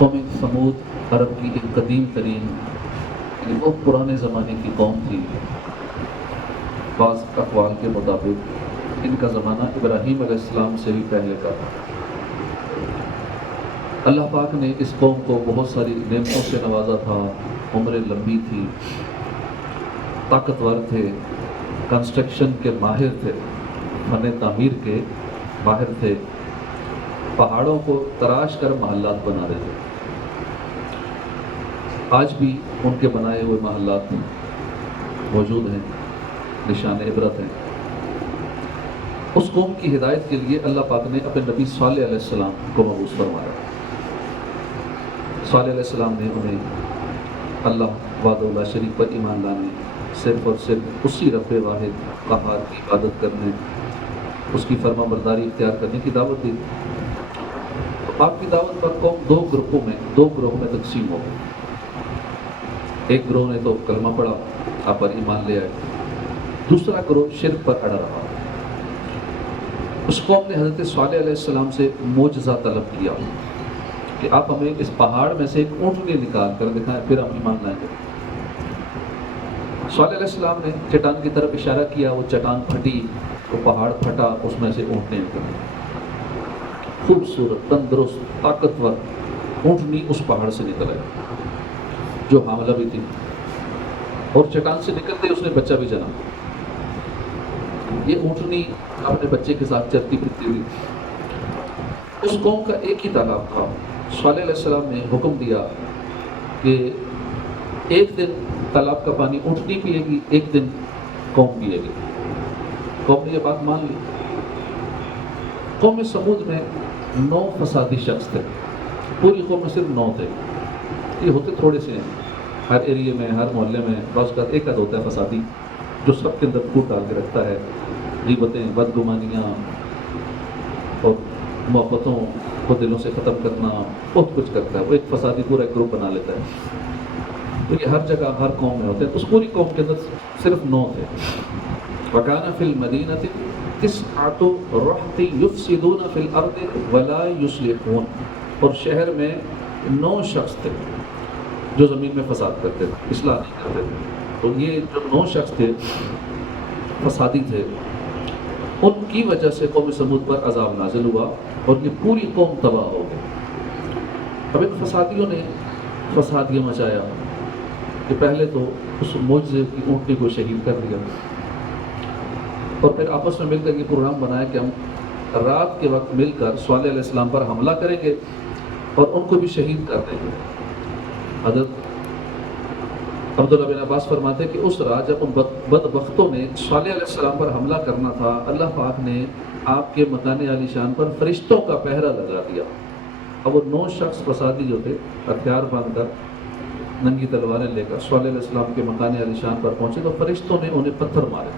قوم سمود عرب کی ایک قدیم ترین یعنی بہت پرانے زمانے کی قوم تھی۔ بعض اقوال کے مطابق ان کا زمانہ ابراہیم علیہ السلام سے بھی پہلے کا تھا۔ اللہ پاک نے اس قوم کو بہت ساری نعمتوں سے نوازا تھا۔ عمریں لمبی تھی، طاقتور تھے، کنسٹرکشن کے ماہر تھے، فن تعمیر کے ماہر تھے، پہاڑوں کو تراش کر محلات بنا رہے تھے۔ آج بھی ان کے بنائے ہوئے محلات موجود ہیں، نشان عبرت ہیں۔ اس قوم کی ہدایت کے لیے اللہ پاک نے اپنے نبی صالح علیہ السلام کو مبعوث فرمایا۔ صالح علیہ السلام نے انہیں اللہ وحدہ لا شریک پر ایمان لانے، صرف اور صرف اسی رب واحد قہار کی عبادت کرنے، اس کی فرما برداری اختیار کرنے کی دعوت دی۔ تو آپ کی دعوت پر قوم دو گروہوں میں تقسیم ہو گئی۔ ایک گروہ نے تو کلمہ پڑھا، آپ پر ایمان لے آئے، دوسرا گروہ شرک پر اڑا رہا۔ اس قوم نے حضرت صالح علیہ السلام سے معجزہ طلب کیا کہ آپ ہمیں اس پہاڑ میں سے ایک اونٹنی نکال کر دکھائیں، پھر ہم ایمان لائیں گے۔ صالح علیہ السلام نے چٹان کی طرف اشارہ کیا، وہ چٹان پھٹی، وہ پہاڑ پھٹا، اس میں سے اونٹنے نکلی۔ خوبصورت، تندرست، طاقتور اونٹنی اس پہاڑ سے نکل آئی، جو حاملہ بھی تھی، اور چٹان سے نکلتے اس نے بچہ بھی جنا۔ یہ اونٹنی اپنے بچے کے ساتھ چلتی پھرتی ہوئی۔ اس قوم کا ایک ہی تالاب تھا۔ صالح علیہ السلام نے حکم دیا کہ ایک دن تالاب کا پانی اونٹنی پیے گی، ایک دن قوم پیے گی۔ قوم نے یہ بات مان لی۔ قوم سمود میں 9 فسادی شخص تھے، پوری قوم میں صرف 9 تھے۔ یہ ہوتے تھوڑے سے ہیں، ہر ایریے میں، ہر محلے میں بعض کا ایک ہوتا ہے فسادی، جو سب کے اندر پھوٹ ڈال کے رکھتا ہے، غیبتیں، بدگمانیاں اور محبتوں کو دلوں سے ختم کرنا، بہت کچھ کرتا ہے۔ وہ ایک فسادی پورا ایک گروپ بنا لیتا ہے۔ تو یہ ہر جگہ ہر قوم میں ہوتے ہیں۔ اس پوری قوم کے اندر صرف 9 تھے۔ وَكَانَ فِي الْمَدِينَةِ 9 رَهْطٍ يُفْسِدُونَ فِي الْأَرْضِ وَلَا يُصْلِحُونَ، اور شہر میں 9 شخص تھے جو زمین میں فساد کرتے تھے، اصلاح نہیں کرتے تھے۔ تو یہ جو 9 شخص تھے فسادی تھے، ان کی وجہ سے قوم سمود پر عذاب نازل ہوا اور یہ پوری قوم تباہ ہو گئی۔ اب ان فسادیوں نے فساد یہ مچایا کہ پہلے تو اس معجزے کی اونٹنی کو شہید کر دیا، اور پھر آپس میں مل کر یہ پروگرام بنایا کہ ہم رات کے وقت مل کر صالح علیہ السلام پر حملہ کریں گے اور ان کو بھی شہید کر دیں گے۔ حضرت عبداللہ بن عباس فرماتے ہیں کہ اس رات جب ان بدبختوں نے صالح علیہ السلام پر حملہ کرنا تھا، اللہ پاک نے آپ کے مکان عالی شان پر فرشتوں کا پہرا لگا دیا۔ اب وہ 9 شخص فسادی جو تھے ہتھیار باندھ کر، ننگی تلواریں لے کر صالح علیہ السلام کے مکان عالی شان پر پہنچے تو فرشتوں نے انہیں پتھر مارے۔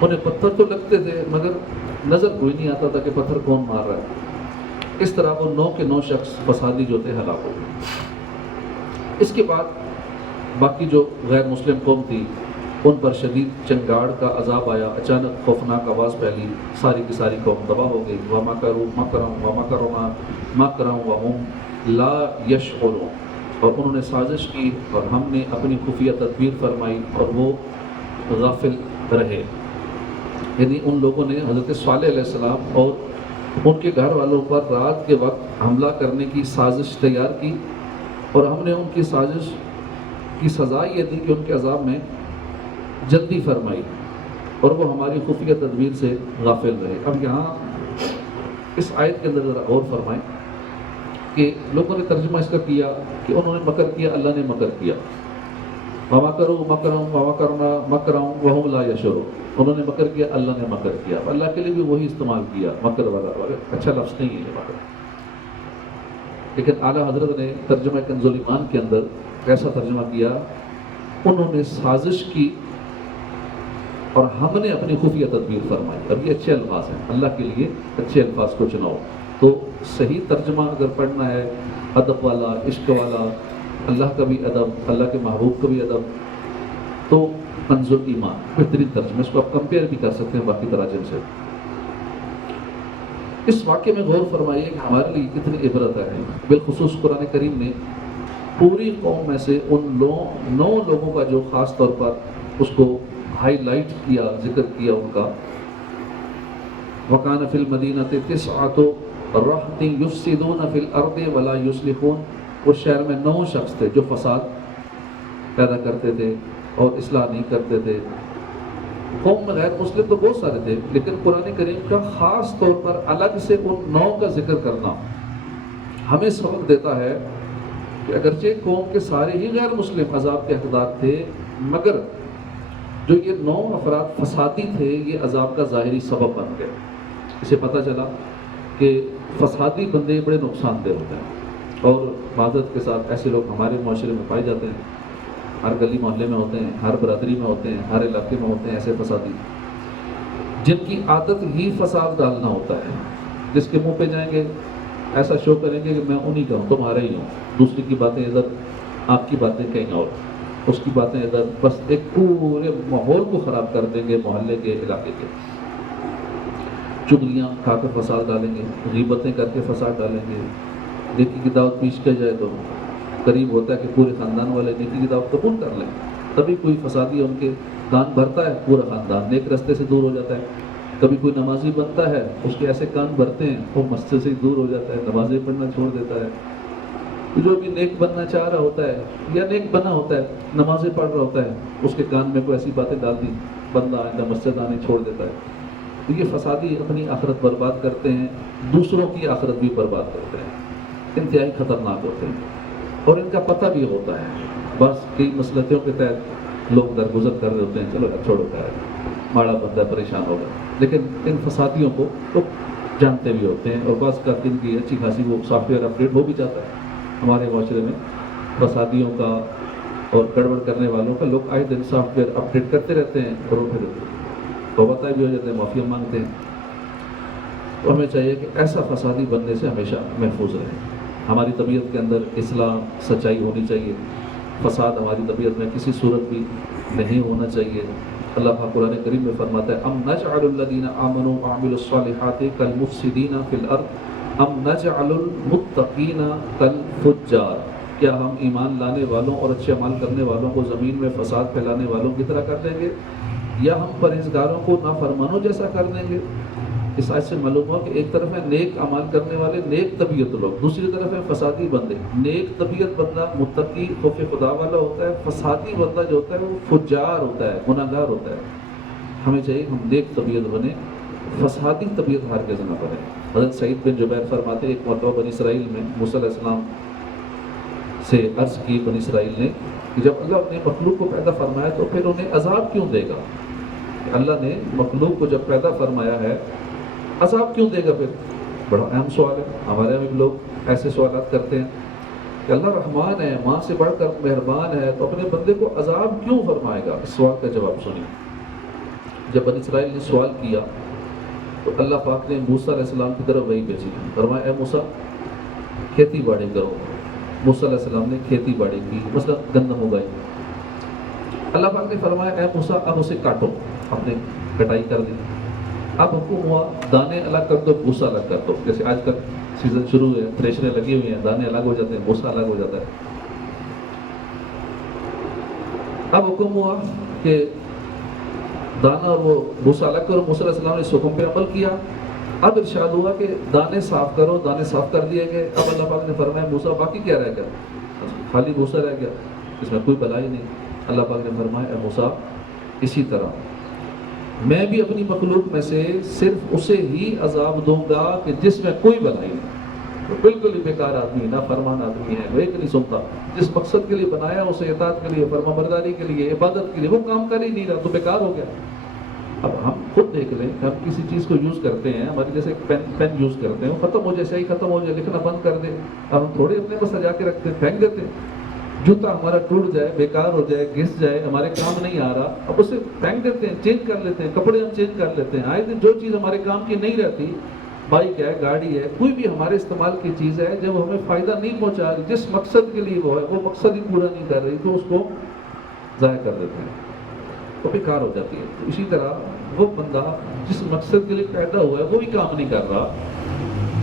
انہیں پتھر تو لگتے تھے مگر نظر کوئی نہیں آتا تھا کہ پتھر کون مار رہا ہے۔ اس طرح وہ 9 کے 9 شخص فسادی جو تھے ہلاک ہو گئے۔ اس کے بعد باقی جو غیر مسلم قوم تھی ان پر شدید چنگاڑ کا عذاب آیا، اچانک خوفناک آواز پھیلی، ساری کی ساری قوم تباہ ہو گئی۔ وَمَكَرُوا مَكْرًا وَمَكَرْنَا مَكْرًا وَهُمْ لَا يَشْعُرُونَ، اور انہوں نے سازش کی اور ہم نے اپنی خفیہ تدبیر فرمائی اور وہ غافل رہے۔ یعنی ان لوگوں نے حضرت صالح علیہ السلام اور ان کے گھر والوں پر رات کے وقت حملہ کرنے کی سازش تیار کی، اور ہم نے ان کی سازش کی سزا یہ دی کہ ان کے عذاب میں جلدی فرمائی اور وہ ہماری خفیہ تدبیر سے غافل رہے۔ اب یہاں اس آیت کے اندر ذرا اور فرمائیں کہ لوگوں نے ترجمہ اس کا کیا کہ انہوں نے مکر کیا، اللہ نے مکر کیا۔ وَمَكَرُوا مَكْرًا وَمَكَرْنَا مَكْرًا وَهُمْ لَا يَشْعُرُونَ، انہوں نے مکر کیا، اللہ نے مکر کیا۔ اللہ کے لیے بھی وہی استعمال کیا، مکر والا، اچھا لفظ نہیں ہے یہ مکر۔ لیکن اعلیٰ حضرت نے ترجمہ کنز الایمان کے اندر ایسا ترجمہ کیا، انہوں نے سازش کی اور ہم نے اپنی خفیہ تدبیر فرمائی۔ اب یہ اچھے الفاظ ہیں، اللہ کے لیے اچھے الفاظ کو چناؤ۔ تو صحیح ترجمہ اگر پڑھنا ہے، ادب والا، عشق والا، اللہ کا بھی ادب، اللہ کے محبوب کا بھی ادب، تو کنز الایمان بہترین ترجمہ، اس کو آپ کمپیئر بھی کر سکتے ہیں باقی تراجم سے۔ اس واقعے میں غور فرمائیے کہ ہمارے لیے کتنی عبرت ہے. بالخصوص قرآن کریم نے پوری قوم میں سے ان 9 لوگوں کا جو خاص طور پر اس کو ہائی لائٹ کیا، ذکر کیا ان کا. وَكَانَ فِي الْمَدِينَةِ تِسْعَةُ رَهْطٍ يُفْسِدُونَ فِي الْأَرْضِ وَلَا يُصْلِحُونَ. اس شہر میں 9 شخص تھے جو فساد پیدا کرتے تھے اور اصلاح نہیں کرتے تھے. قوم میں غیر مسلم تو بہت سارے تھے، لیکن قرآن کریم کا خاص طور پر الگ سے ان 9 کا ذکر کرنا ہمیں سبق دیتا ہے کہ اگرچہ قوم کے سارے ہی غیر مسلم عذاب کے حقدار تھے، مگر جو یہ 9 افراد فسادی تھے یہ عذاب کا ظاہری سبب بن گئے. اسے پتہ چلا کہ فسادی بندے بڑے نقصان دہ ہوتے ہیں، اور معذرت کے ساتھ ایسے لوگ ہمارے معاشرے میں پائے جاتے ہیں. ہر گلی محلے میں ہوتے ہیں، ہر برادری میں ہوتے ہیں، ہر علاقے میں ہوتے ہیں ایسے فسادی جن کی عادت ہی فساد ڈالنا ہوتا ہے. جس کے منہ پہ جائیں گے ایسا شو کریں گے کہ میں انہی کا ہوں، تمہارا ہی ہوں. دوسری کی باتیں ادھر، آپ کی باتیں کہیں اور، اس کی باتیں ادھر. بس ایک پورے ماحول کو خراب کر دیں گے، محلے کے، علاقے کے. چغلیاں کھا کر فساد ڈالیں گے، غیبتیں کر کے فساد ڈالیں گے. نیکی کی دعوت پیش کی جائے تو قریب ہوتا ہے کہ پورے خاندان والے نیکی کی دعوت قبول کر لیں، تبھی کوئی فسادی ان کے کان بھرتا ہے، پورا خاندان نیک رستے سے دور ہو جاتا ہے. کبھی کوئی نمازی بنتا ہے، اس کے ایسے کان بھرتے ہیں وہ مسجد سے دور ہو جاتا ہے، نمازیں پڑھنا چھوڑ دیتا ہے. جو بھی نیک بننا چاہ رہا ہوتا ہے یا نیک بنا ہوتا ہے، نمازیں پڑھ رہا ہوتا ہے، اس کے کان میں کوئی ایسی باتیں ڈال دی، بندہ آئندہ مسجد آنے چھوڑ دیتا ہے. تو یہ فسادی اپنی آخرت برباد کرتے ہیں، دوسروں کی آخرت بھی برباد کرتے ہیں. انتہائی خطرناک ہوتے ہیں اور ان کا پتہ بھی ہوتا ہے. بس کئی مصلحتوں کے تحت لوگ درگزر کر رہے ہوتے ہیں، چلو چھوڑو کیا ہے، ماڑا بندہ پریشان ہوگا. لیکن ان فسادیوں کو لوگ جانتے بھی ہوتے ہیں، اور بعض کا ان کی اچھی خاصی وہ سافٹ ویئر اپڈیٹ ہو بھی جاتا ہے. ہمارے معاشرے میں فسادیوں کا اور گڑبڑ کرنے والوں کا لوگ آئے دن سافٹ ویئر اپڈیٹ کرتے رہتے ہیں، اور وہ پھر توبہ بھی ہو جاتے ہیں، معافی مانگتے ہیں. تو ہمیں چاہیے کہ ایسا فسادی بننے سے ہمیشہ محفوظ رہیں. ہماری طبیعت کے اندر اصلاح، سچائی ہونی چاہیے. فساد ہماری طبیعت میں کسی صورت بھی نہیں ہونا چاہیے. اللہ پاک قرآن کریم میں فرماتا ہے ام نجعل الذین آمنوا وعملوا الصالحات کالمفسدین فی الارض ام نجعل المتقین کالفجار. کیا ہم ایمان لانے والوں اور اچھے عمل کرنے والوں کو زمین میں فساد پھیلانے والوں کی طرح کر دیں گے، یا ہم پرہیزگاروں کو نافرمانوں جیسا کر دیں گے؟ اس آیت سے معلوم ہوا کہ ایک طرف ہے نیک اعمال کرنے والے، نیک طبیعت لوگ، دوسری طرف ہے فسادی بندے. نیک طبیعت بندہ متقی خوف خدا والا ہوتا ہے، فسادی بندہ جو ہوتا ہے وہ فجار ہوتا ہے، گناہ گار ہوتا ہے. ہمیں چاہیے ہم نیک طبیعت بنے، فسادی طبیعت ہرگز نہ بنے. حضرت سعید بن جبیر فرماتے ایک مرتبہ بنی اسرائیل میں موسیٰ علیہ السلام سے عرض کی بنی اسرائیل نے کہ جب اللہ نے مخلوق کو پیدا فرمایا تو پھر انہیں عذاب کیوں دے گا؟ اللہ نے مخلوق کو جب پیدا فرمایا ہے عذاب کیوں دے گا؟ پھر بڑا اہم سوال ہے. ہمارے یہاں بھی لوگ ایسے سوالات کرتے ہیں کہ اللہ رحمان ہے، ماں سے بڑھ کر مہربان ہے، تو اپنے بندے کو عذاب کیوں فرمائے گا؟ اس سوال کا جواب سنیے. جب بنی اسرائیل نے سوال کیا تو اللہ پاک نے موسیٰ علیہ السلام کی طرف وحی بھیجی، فرمایا اے موسیٰ کھیتی باڑی کرو. موسیٰ علیہ السلام نے کھیتی باڑی کی، مثلا گندم اگائی. اللہ پاک نے فرمایا اے موسیٰ اب اسے کاٹو. آپ نے کٹائی کر دی. اب حکم ہوا دانے الگ کر دو، بھوسا الگ کر دو. جیسے آج کل سیزن شروع ہے، تھریشریں لگی ہوئی ہیں، دانے الگ ہو جاتے ہیں، بھوسا الگ ہو جاتا ہے. اب حکم ہوا کہ دانا اور وہ بھوسا الگ کرو. موسیٰ علیہ السلام نے اس حکم پہ عمل کیا. اب ارشاد ہوا کہ دانے صاف کرو. دانے صاف کر دیے گئے. اب اللہ پاک نے فرمایا موسیٰ باقی کیا رہ گیا؟ خالی بھوسا رہ گیا، اس میں کوئی بھلائی نہیں. اللہ پاک نے فرمایا اے موسیٰ اسی طرح میں بھی اپنی مخلوق میں سے صرف اسے ہی عذاب دوں گا کہ جس میں کوئی بھلائی نہیں. وہ بالکل ہی بیکار آدمی، نافرمان آدمی ہے، وہ ایک نہیں سنتا. جس مقصد کے لیے بنایا اسے اطاعت کے لیے، فرما برداری کے لیے، عبادت کے لیے، وہ کام کر ہی نہیں رہا تو بیکار ہو گیا. اب ہم خود دیکھ لیں کہ ہم کسی چیز کو یوز کرتے ہیں، ہماری جیسے پین یوز کرتے ہیں، وہ ختم ہو جائے، صحیح ختم ہو جائے، لکھنا بند کر دیں. اب ہم تھوڑے اپنے کو سجا کے رکھتے ہیں، پھینک دیتے ہیں. جوتا ہمارا ٹوٹ جائے، بیکار ہو جائے، گھس جائے، ہمارے کام نہیں آ رہا، اب اسے پھینک دیتے ہیں، چینج کر لیتے ہیں. کپڑے ہم چینج کر لیتے ہیں. آئے دن جو چیز ہمارے کام کی نہیں رہتی، بائک ہے، گاڑی ہے، کوئی بھی ہمارے استعمال کی چیز ہے، جب ہمیں فائدہ نہیں پہنچا رہی، جس مقصد کے لیے وہ ہے وہ مقصد ہی پورا نہیں کر رہی، تو اس کو ضائع کر دیتے ہیں، تو بیکار ہو جاتی ہے. تو اسی طرح وہ بندہ جس مقصد کے لیے پیدا ہوا ہے وہ بھی کام نہیں کر رہا،